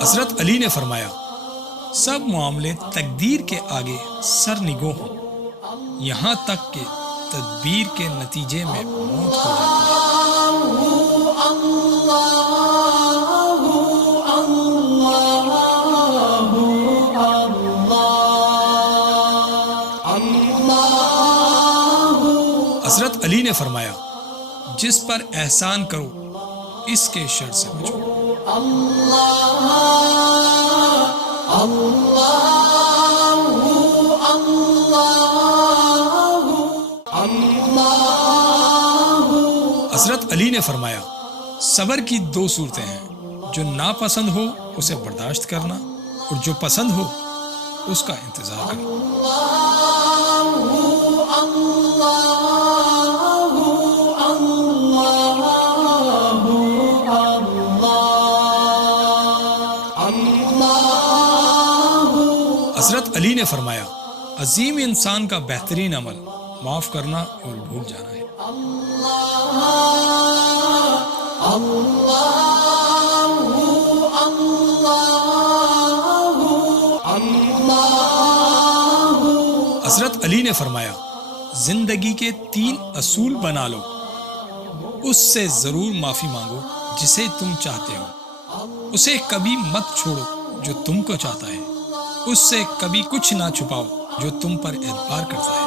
حضرت علی نے فرمایا سب معاملے تقدیر کے آگے سر نگو ہوں یہاں تک کہ تدبیر کے نتیجے میں موت ہو جاتی ہے۔ حضرت علی نے فرمایا جس پر احسان کرو اس کے شر سے بچو۔ حضرت علی نے فرمایا صبر کی دو صورتیں ہیں، جو ناپسند ہو اسے برداشت کرنا اور جو پسند ہو اس کا انتظار کرنا۔ حضرت علی نے فرمایا عظیم انسان کا بہترین عمل معاف کرنا اور بھول جانا ہے۔ حضرت علی نے فرمایا زندگی کے 3 اصول بنا لو، اس سے ضرور معافی مانگو جسے تم چاہتے ہو، اسے کبھی مت چھوڑو جو تم کو چاہتا ہے، اس سے کبھی کچھ نہ چھپاؤ جو تم پر اعتبار کرتا ہے۔